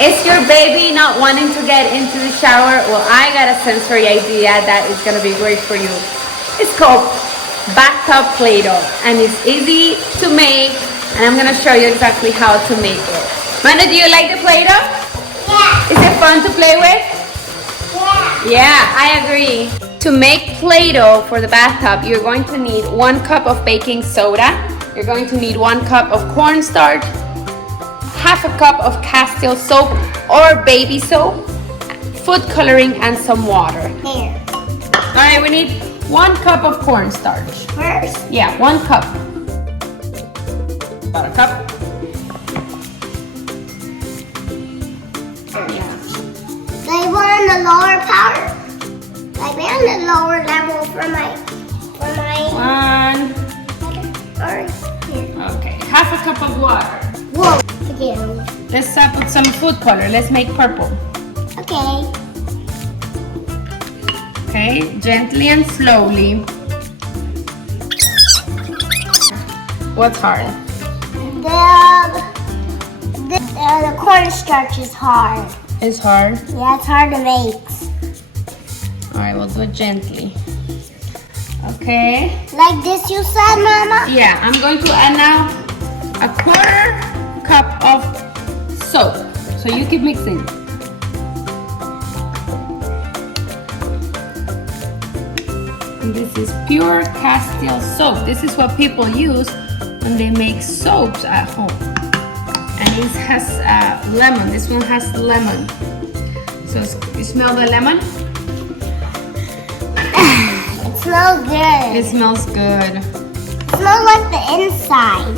Is your baby not wanting to get into the shower? Well, I got a sensory idea that is gonna be great for you. It's called Bathtub Play-Doh, and it's easy to make, and I'm gonna show you exactly how to make it. Manu, do you like the Play-Doh? Yeah. Is it fun to play with? Yeah, I agree. To make Play-Doh for the bathtub, you're going to need 1 cup of baking soda. You're going to need 1 cup of cornstarch, half a cup of castile soap or baby soap, food coloring, and some water. Here. All right, we need 1 cup of cornstarch. First. Yeah, 1 cup. About a cup. They want the lower power. Like they on the lower level for my. 1. Or here. Okay, half a cup of water. Whoa. Again. Let's put some food color. Let's make purple. Okay. Okay, gently and slowly. What's hard? The cornstarch is hard. It's hard. Yeah, it's hard to make. All right, we'll do it gently. Okay. Like this you said, Mama? Yeah, I'm going to add now a 1/4 cup of soap. So you keep mixing. And this is pure castile soap. This is what people use when they make soaps at home. And it has lemon. This one has lemon. So you smell the lemon? It smells good. It smells good. It smells like the inside.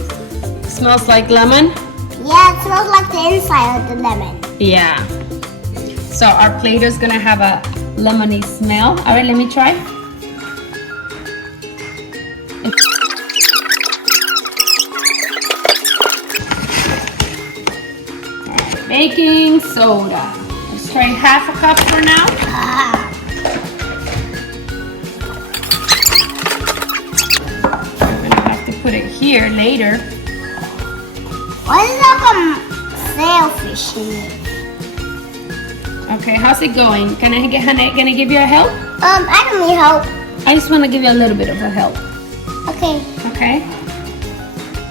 It smells like lemon? Yeah, it smells like the inside of the lemon. Yeah. So our Play-Doh is gonna have a lemony smell. All right, let me try. Baking soda. Let's try half a cup for now. I'm gonna have to put it here later. Why is that sailfish in it? Okay, how's it going? Can I give you a help? I don't need help. I just want to give you a little bit of a help. Okay. Okay?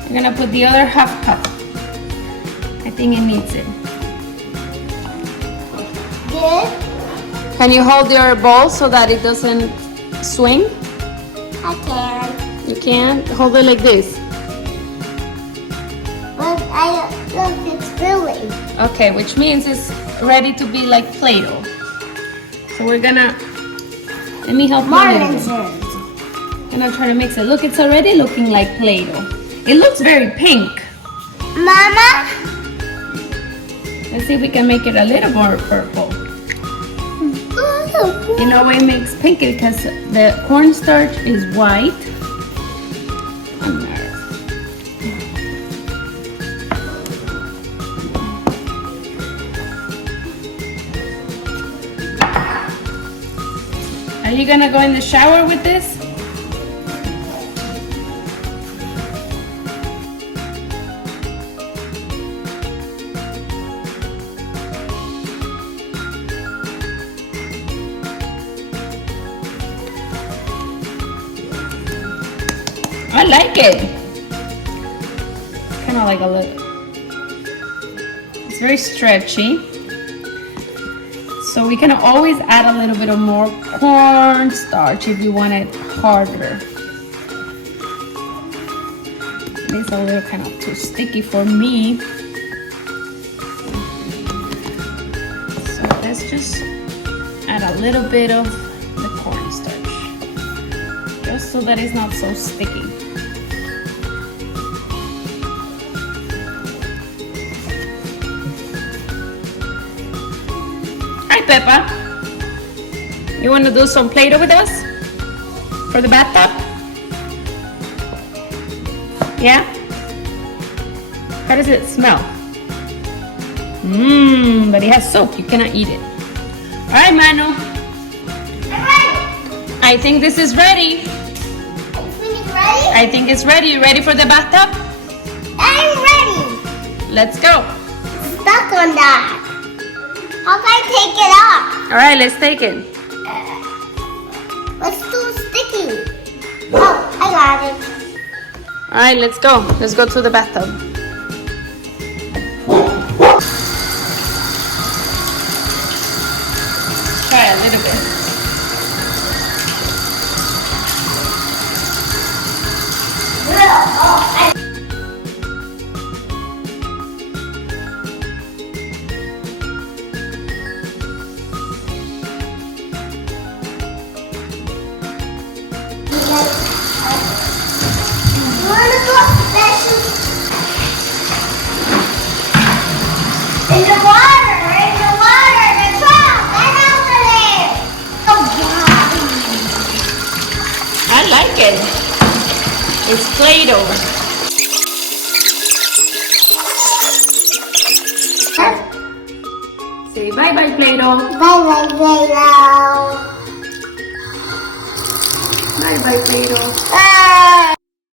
I'm gonna put the other half cup. I think it needs it. Good. Can you hold your bowl so that it doesn't swing? I can. You can? Hold it like this. But I look, it's filling. Okay, which means it's ready to be like Play-Doh. So we're gonna, let me help you a little Marvin's bit. I'm gonna try to mix it. Look, it's already looking like Play-Doh. It looks very pink. Mama? Let's see if we can make it a little more purple. You know why it makes pink? Because the cornstarch is white. Are you gonna go in the shower with this? I like it. Kind of like a little. It's very stretchy. So we can always add a little bit of more cornstarch if you want it harder. It's a little kind of too sticky for me. So let's just add a little bit of the cornstarch, just so that it's not so sticky. Hi, Peppa. You want to do some Play-Doh with us for the bathtub? Yeah? How does it smell? But it has soap. You cannot eat it. All right, Manu. I'm ready. I think this is ready. Ready? I think it's ready. You ready for the bathtub? I'm ready. Let's go. Stuck on that. take it off. All right, let's take it. It's too sticky. Oh, I got it. All right, let's go. Let's go to the bathtub. Try a little bit. In the water, the trap, and over there. Oh, I like it. It's Play-Doh. Say bye-bye, Play-Doh. Bye-bye, Play-Doh. Bye-bye, Play-Doh. Bye.